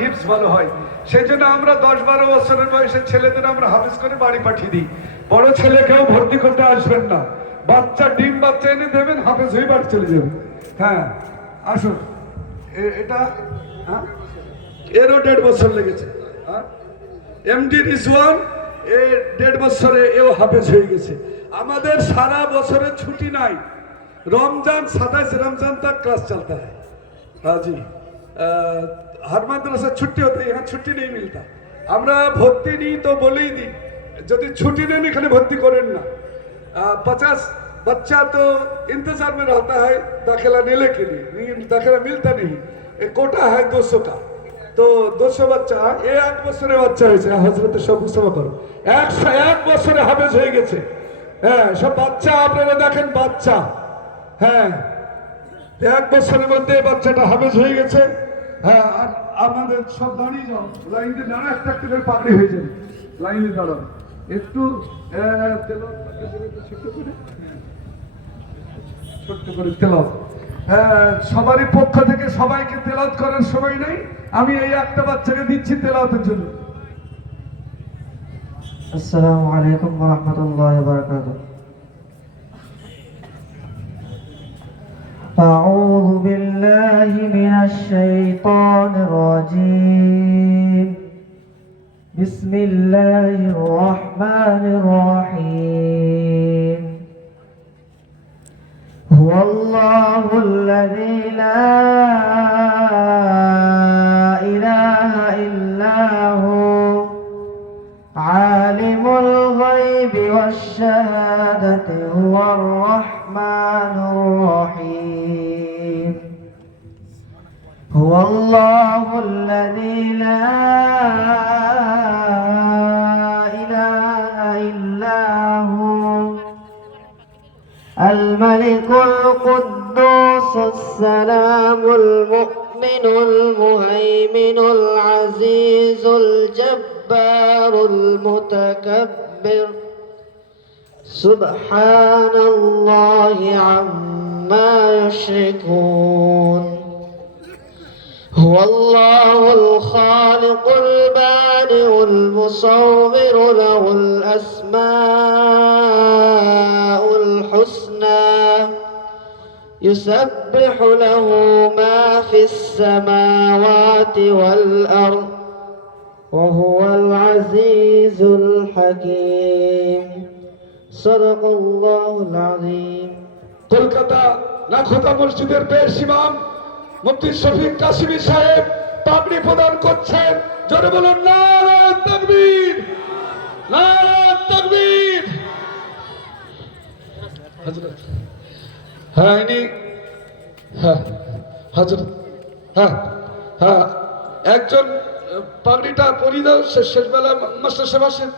হিপস ভালো হয়। সেই জন্য আমরা 10-12 বছরের বয়সে ছেলেদের আমরা হাফেজ করে বাড়ি পাঠিয়ে দিই। বড় ছেলেকেও ভর্তি করতে আসবেন না, বাচ্চা ডিম বাচ্চা এনে দেবেন, হাফেজ হয়ে বাড়ি চলে যাবেন। হ্যাঁ আসুন, এটা এরও 1.5 বছর লেগেছে। এমডি রিজওয়ান এ 1.5 বছরে এও হাফেজ হয়ে গেছে। আমাদের সারা বছরে ছুটি নাই, रमजान 27 रमजान तक क्लास चलता है। हाँ जी, हर मदरसा छुट्टी होती है, यहाँ छुट्टी नहीं मिलता। আমরা ভর্তি নিই তো বলেই দিই, যদি ছুটি নেন এখানে ভর্তি করেন না। 50 बच्चा तो इंतजार में रहता है दाखिला लेने के लिए, दाखिला मिलता नहीं, एक कोटा है 200 का, तो 200 बच्चा ये 1 বছরের বাচ্চা হয়েছে। হযরত সব মুস্তফা করো 101 বছরে হাফেজ হয়ে গেছে। হ্যাঁ সব বাচ্চা আপনারা দেখেন, বাচ্চা হ্যাঁ 1 বছরের মধ্যে বাচ্চাটা হাফেজ হয়ে গেছে। হ্যাঁ আর আমাদের সব দাঁড়িয়ে যাও, লাইনে দাঁড়া, একটা করে পাগড়ি হয়ে যাবে, লাইনে দাঁড়াও একটু। ছোট্ট করে তেলাওয়াত, সবারই পক্ষ থেকে সবাইকে তেলাওয়াত করার সময় নেই, আমি এই একটা বাচ্চাকে দিচ্ছি তেলাওয়াতের জন্য। আসসালামু আলাইকুম ওয়া রাহমাতুল্লাহি ওয়া বারাকাতুহু। أعوذ بالله من الشيطان الرجيم. بسم الله الرحمن الرحيم. هو الله الذي لا إله إلا هو عالم الغيب والشهادة هو الرحمن الرحيم. هو الله الذي لا إله إلا هو الملك القدوس السلام المؤمن المهيمن العزيز الجبار المتكبر سبحان الله عما يشركون. هو الله الخالق البارئ المصور له الأسماء الحسنى يسبح له ما في السماوات والأرض وهو العزيز الحكيم. صدق الله العظيم. কলকাতা নাখোদা মসজিদের পেশ ইমাম মুফতি শফিক কাশিমি সাহেব পাগড়ি প্রদান করছেন। জোরে বলুন নারে তাকবীর, নারে তাকবীর। হযরত হ্যাঁ ইনি হ্যাঁ হযরত হ্যাঁ হ্যাঁ একজন পাগড়িটা পরিয়ে দাও। শেষবেলা মাস্টার সাহেব আসেন,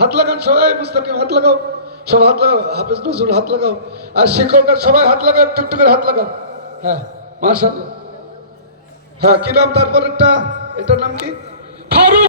হাত লাগান সবাই, মুস্তাকিম হাত লাগাও, সব হাত লাগাও, হাফেজ নজরুল হাত লাগাও, আর শিক্ষকরা সবাই হাত লাগাও, একটু করে হাত লাগাও। হ্যাঁ মাশাআল্লাহ। হ্যাঁ কি নাম তারপরেরটা, এটার নাম কি? ফারুক।